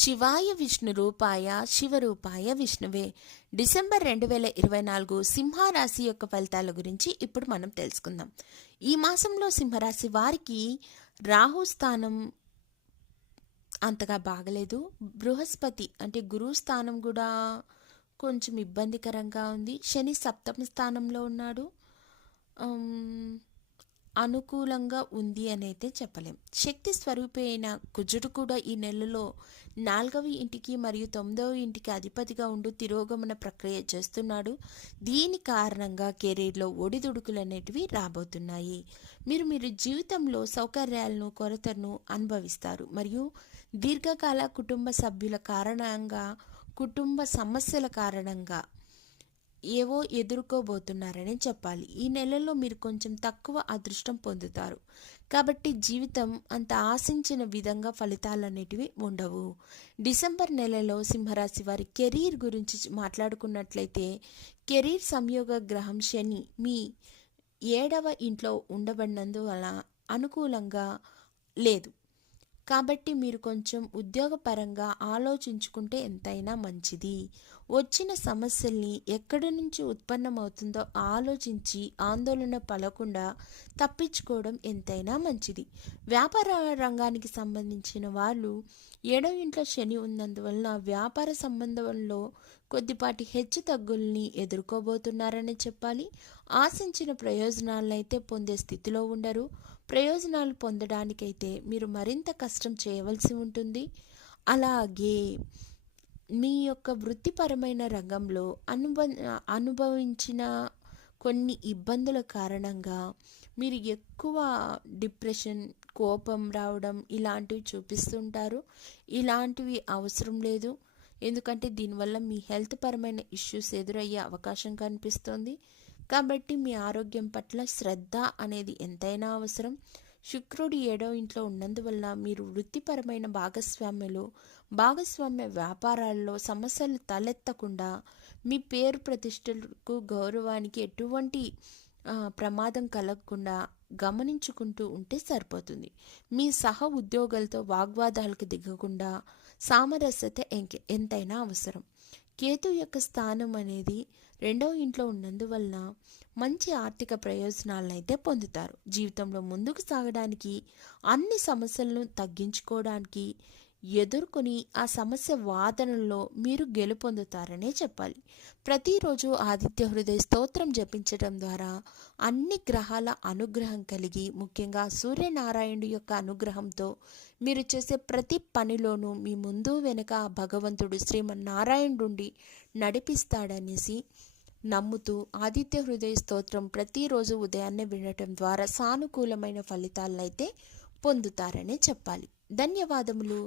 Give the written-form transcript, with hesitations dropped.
శివాయ విష్ణు రూపాయ శివరూపాయ విష్ణువే. డిసెంబర్ 2024 సింహరాశి యొక్క ఫలితాల గురించి ఇప్పుడు మనం తెలుసుకుందాం. ఈ మాసంలో సింహరాశి వారికి రాహు స్థానం అంతగా బాగలేదు. బృహస్పతి అంటే గురువు స్థానం కూడా కొంచెం ఇబ్బందికరంగా ఉంది. శని సప్తమ స్థానంలో ఉన్నాడు. అనుకూలంగా ఉంది అని అయితే చెప్పలేం. శక్తి స్వరూపి అయిన కుజుడు కూడా ఈ నెలలో 4వ ఇంటికి మరియు 9వ ఇంటికి అధిపతిగా ఉంటూ తిరోగమన ప్రక్రియ చేస్తున్నాడు. దీని కారణంగా కెరీర్లో ఒడిదుడుకులు అనేటివి రాబోతున్నాయి. మీరు జీవితంలో సౌకర్యాలను కొరతను అనుభవిస్తారు మరియు దీర్ఘకాల కుటుంబ సభ్యుల కారణంగా కుటుంబ సమస్యల కారణంగా ఏవో ఎదుర్కోబోతున్నారని చెప్పాలి. ఈ నెలలో మీరు కొంచెం తక్కువ అదృష్టం పొందుతారు కాబట్టి జీవితం అంత ఆశించిన విధంగా ఫలితాలు అనేటివి ఉండవు. డిసెంబర్ నెలలో సింహరాశి వారి కెరీర్ గురించి మాట్లాడుకున్నట్లయితే కెరీర్ సంయోగ గ్రహం శని మీ 7వ ఇంట్లో ఉండబడినందువల్ల అనుకూలంగా లేదు కాబట్టి మీరు కొంచెం ఉద్యోగపరంగా ఆలోచించుకుంటే ఎంతైనా మంచిది. వచ్చిన సమస్యల్ని ఎక్కడి నుంచి ఉత్పన్నమవుతుందో ఆలోచించి ఆందోళన పడకుండా తప్పించుకోవడం ఎంతైనా మంచిది. వ్యాపార రంగానికి సంబంధించిన వాళ్ళు 7వ ఇంట్లో శని ఉన్నందువలన వ్యాపార సంబంధంలో కొద్దిపాటి హెచ్చు తగ్గుల్ని ఎదుర్కోబోతున్నారని చెప్పాలి. ఆశించిన ప్రయోజనాలను అయితే పొందే స్థితిలో ఉండరు. ప్రయోజనాలు పొందడానికైతే మీరు మరింత కష్టం చేయవలసి ఉంటుంది. అలాగే మీ యొక్క వృత్తిపరమైన రంగంలో అనుభవించిన కొన్ని ఇబ్బందుల కారణంగా మీరు ఎక్కువ డిప్రెషన్, కోపం రావడం ఇలాంటివి చూపిస్తుంటారు. ఇలాంటివి అవసరం లేదు. ఎందుకంటే దీనివల్ల మీ హెల్త్ పరమైన ఇష్యూస్ ఎదురయ్యే అవకాశం కనిపిస్తుంది. కాబట్టి మీ ఆరోగ్యం పట్ల శ్రద్ధ అనేది ఎంతైనా అవసరం. శుక్రుడు 7వ ఇంట్లో ఉన్నందువల్ల మీరు వృత్తిపరమైన భాగస్వామ్య వ్యాపారాల్లో సమస్యలు తలెత్తకుండా మీ పేరు ప్రతిష్టలకు గౌరవానికి ఎటువంటి ప్రమాదం కలగకుండా గమనించుకుంటూ ఉంటే సరిపోతుంది. మీ సహ ఉద్యోగులతో వాగ్వాదాలకు దిగకుండా సామరస్యత ఎంతైనా అవసరం. కేతు యొక్క స్థానం అనేది 2వ ఇంట్లో ఉన్నందువలన మంచి ఆర్థిక ప్రయోజనాలను అయితే పొందుతారు. జీవితంలో ముందుకు సాగడానికి అన్ని సమస్యలను తగ్గించుకోవడానికి ఎదుర్కొని ఆ సమస్య వాదనలో మీరు గెలుపొందుతారనే చెప్పాలి. ప్రతిరోజు ఆదిత్య హృదయ స్తోత్రం జపించడం ద్వారా అన్ని గ్రహాల అనుగ్రహం కలిగి ముఖ్యంగా సూర్యనారాయణుడి యొక్క అనుగ్రహంతో మీరు చేసే ప్రతి పనిలోనూ మీ ముందు వెనుక భగవంతుడు శ్రీమన్నారాయణుడి నడిపిస్తాడనేసి నమ్ముతూ ఆదిత్య హృదయ స్తోత్రం ప్రతిరోజు ఉదయాన్నే వినటం ద్వారా సానుకూలమైన ఫలితాలను అయితే పొందుతారనే చెప్పాలి. ధన్యవాదములు.